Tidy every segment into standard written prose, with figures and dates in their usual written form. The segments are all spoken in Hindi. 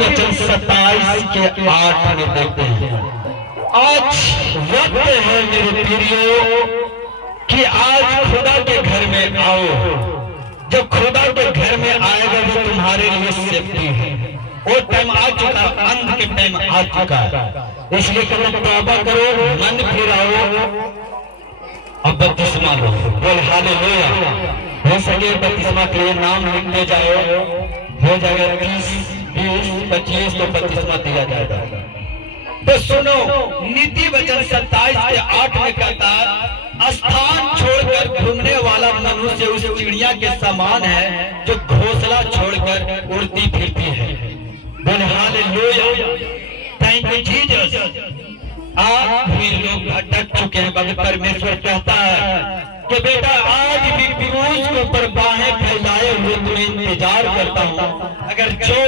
वचन 27 के 8 में देखते हैं। आज वक्त है मेरे प्रियो कि आज खुदा के घर में आओ। जब खुदा के घर में आएगा वो तुम्हारे लिए सेफ्टी है। वो टाइम आ चुका, अंत के टाइम आ चुका है। इसलिए कभी तौबा करो, मन फिराओ और बपतिस्मा लो। बोल हालेलुया। हो सके बपतिस्मा के लिए नाम लिखते जाओ, हो जाएगा 30, 20, 25 तो बपतिस्मा दिया जाएगा। तो सुनो, नीति वचन 27 के 8 में कहता है, स्थान छोड़कर घूमने वाला मनुष्य उस चिड़िया के समान है जो घोंसला छोड़कर उड़ती फिरती है। बोल हालेलुया। Thank you Jesus. आज भी लोग भटक चुके हैं, मगर परमेश्वर कहता है कि बेटा आज भी क्रूस के ऊपर बाहें फैलाए हुए तुम्हें इंतजार करता हूँ। अगर जो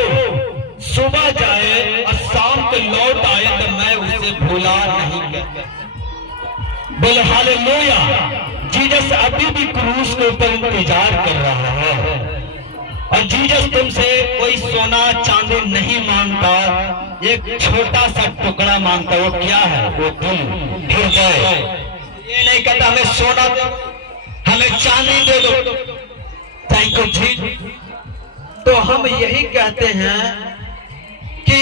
सुबह जाए और शाम को लौट आए तो मैं उसे भुला नहीं करता। बोले हालेलुया। जीसस अभी भी क्रूस के ऊपर इंतजार कर रहा है और जीसस तुमसे कोई सोना चांदी नहीं मांगता, एक छोटा सा टुकड़ा मांगता। वो क्या है? वो तुम हृदय। ये नहीं कहता हमें सोना दो, हमें चांदी दे दो। थैंक यू जी। तो हम यही कहते हैं कि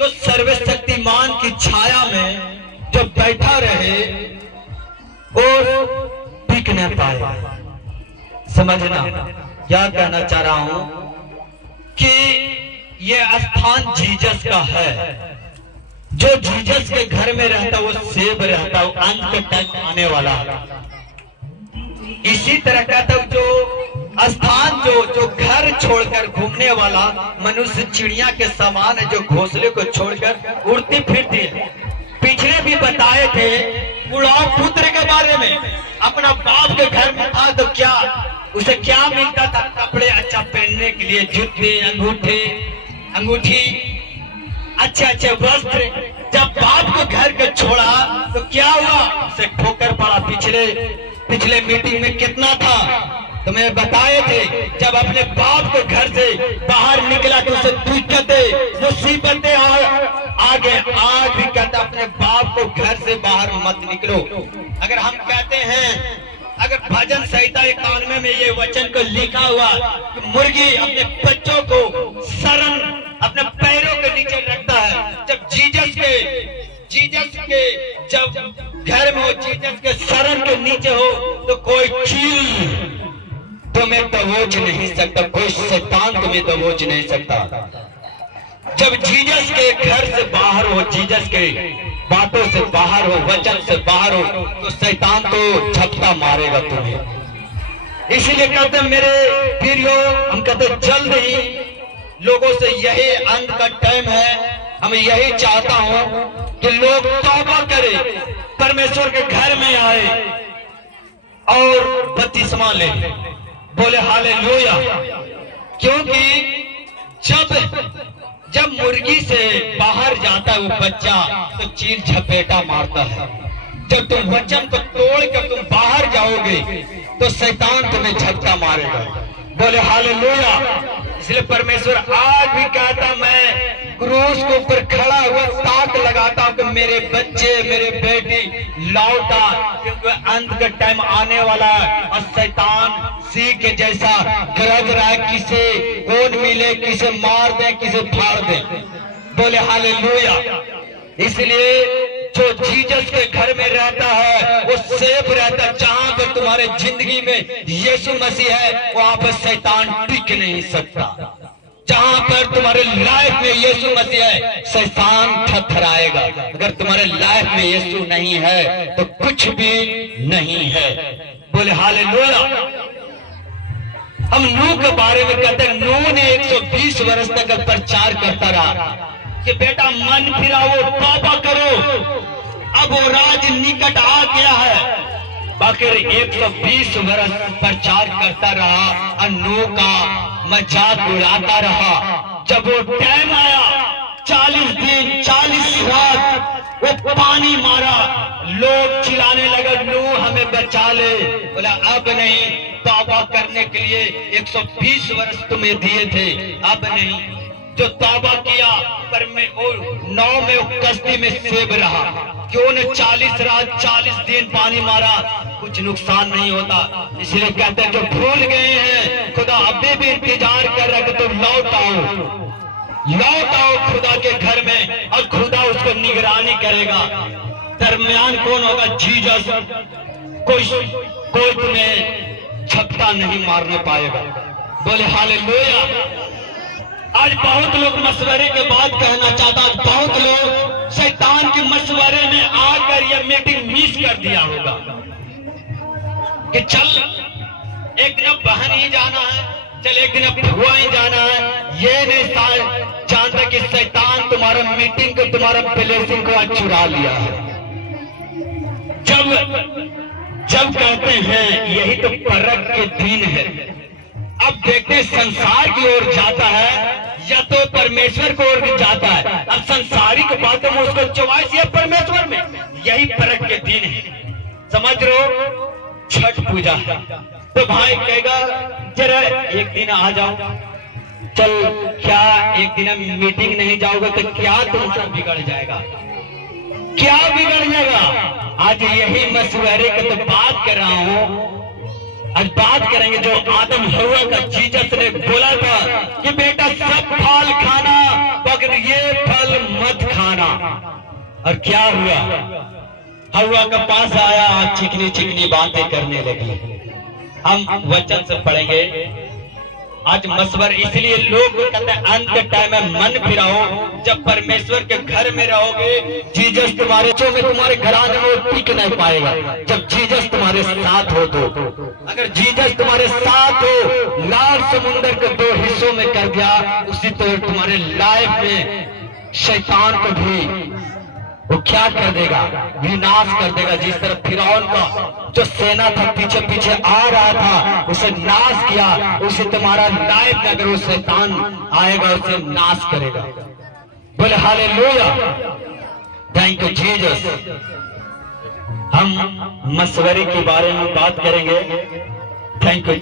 जो सर्वशक्तिमान की छाया में जो बैठा रहे और टिक न पाए। समझना क्या कहना चाह रहा हूं कि ये स्थान जीसस का है। जो जीसस के घर में रहता वो सेब रहता, वो अंत के टाइम आने वाला। इसी तरह कहता हूं जो स्थान जो घर छोड़कर घूमने वाला मनुष्य चिड़िया के समान है जो घोंसले को छोड़कर उड़ती फिरती है। पिछले भी बताए थे बुढ़ाऊ पुत्र के बारे में। अपना बाप के घर में था तो क्या उसे क्या मिलता था? कपड़े अच्छा पहनने के लिए, जूते, अंगूठी, अच्छे अच्छे वस्त्र। जब बाप को घर को छोड़ा तो क्या हुआ? उसे ठोकर पड़ा। पिछले मीटिंग में कितना था तुम्हें बताए थे। जब अपने बाप के घर से बाहर निकला तो उसे दिक्कतें, मुसीबतें आगे। आज भी कहता अपने बाप को घर से बाहर मत निकलो। अगर हम कहते हैं, अगर भजन संहिता 91 में ये वचन को लिखा हुआ कि मुर्गी अपने बच्चों को शरण अपने पैरों के नीचे रखता है। जब जीसस के जब घर में हो, जीसस के शरण के नीचे हो तो कोई चील तुम्हें दबोच नहीं सकता, कोई शैतान तुम्हें दबोच नहीं सकता। जब जीसस के घर से बाहर हो, जीसस के बातों से बाहर हो, वचन से बाहर हो तो शैतान तो झपटा मारेगा तुम्हें। इसीलिए कहते मेरे प्रियो, हम कहते जल्द ही लोगों से यही अंत का टाइम है। हम यही चाहता हूं कि लोग तौबा करें, परमेश्वर के घर में आए और बपतिस्मा ले। बोले हालेलुया। क्योंकि जब मुर्गी से बाहर जाता है वो बच्चा तो चील झपेटा मारता है। जब तुम वचन को तोड़ कर तुम बाहर जाओगे तो शैतान तुम्हें झटका मारेगा। बोले हालेलुया। इसलिए परमेश्वर आज भी कहता, मैं क्रूस के ऊपर खड़ा हुआ ताक लगाता हूं कि मेरे बच्चे, मेरे बेटी लौटा, क्योंकि अंत का टाइम आने वाला है और शैतान सी के जैसा गरज रहा है, किसे कौन मिले, किसे मार दे, किसे फाड़ दे। बोले हालेलुया। इसलिए जो जीसस के घर में रहता है वो सेफ रहता है। जहां पर तुम्हारे जिंदगी में यीशु मसीह है वहां पर शैतान टिक नहीं सकता। जहां पर तुम्हारे लाइफ में यीशु मसीह है शैतान थरथराएगा। अगर तुम्हारे लाइफ में यीशु नहीं है तो कुछ भी नहीं है। बोले हालेलुया। हम नूह के बारे में कहते हैं, नूह ने 120 वर्ष तक प्रचार करता रहा कि बेटा मन फिराओ, तौबा करो, अब वो राज निकट आ गया है। बाकी 120 वर्ष प्रचार करता रहा और नूह का मजाक उड़ाता रहा। जब वो टाइम आया 40 दिन 40 रात वो पानी मारा, लोग चिल्लाने लगे नूह हमें बचा ले। बोला अब नहीं, तौबा करने के लिए 120 वर्ष तुम्हें दिए थे, अब नहीं। जो तौबा किया पर में वो नाव में वो कश्ती में सेब रहा क्यों ने 40 रात 40 दिन पानी मारा, कुछ नुकसान नहीं होता। इसलिए कहते हैं जो भूल गए हैं खुदा अभी भी इंतजार कर रहा है कि तुम लौट आओ खुदा के घर में, और खुदा उसको निगरानी करेगा। दरमियान कौन होगा? जीसस। कोई तुम्हें झपटा नहीं मारने पाएगा। बोले हालेलुया। आज बहुत लोग मशवरे के बाद कहना चाहता, आज बहुत लोग शैतान के मशवरे में आकर यह मीटिंग मिस कर दिया होगा कि चल एक दिन बहन ही जाना है, चल एक दिन भुआ ही जाना है। ये नहीं जानता कि शैतान तुम्हारा मीटिंग को, तुम्हारा ब्लेसिंग को आज चुरा लिया है। जब कहते हैं यही तो परख के दिन है। अब देखते संसार की ओर जाता है या तो परमेश्वर की ओर जाता है। अब संसारिक बातों में उसको चॉइस है परमेश्वर में, यही परख के दिन है। समझ रहे हो? छठ पूजा है तो भाई कहेगा जरा एक दिन आ जाओ, चल क्या एक दिन मीटिंग नहीं जाओगे तो क्या तुमसे बिगड़ जाएगा? क्या बिगड़ जाएगा? आज यही मशवरे की तो बात कर रहा हूं। आज बात करेंगे जो आदम हव्वा का जीसस ने बोला था कि बेटा सब फल खाना मगर ये फल मत खाना। और क्या हुआ? हव्वा के पास आया, चिकनी चिकनी बातें करने लगी। हम वचन से पढ़ेंगे आज मशवर। इसलिए लोग कहते हैं अंत के टाइम में मन फिराओ। जब परमेश्वर के घर में रहोगे, जीसस तुम्हारे में तुम्हारे घराने में टिक नहीं पाएगा। जब जीसस तुम्हारे साथ हो तो, अगर जीसस तुम्हारे साथ हो, लाल समुंदर को 2 हिस्सों में कर दिया, उसी तरह तुम्हारे लाइफ में शैतान को भी वो क्या कर देगा? विनाश कर देगा। जिस तरह फिरौन का जो सेना था पीछे पीछे आ रहा था, उसे नाश किया, उसे तुम्हारा लाइफ में अगर वो शैतान आएगा उसे नाश करेगा। बोले हालेलुया। Thank you Jesus. हम मशवरे के बारे में बात करेंगे। Thank you.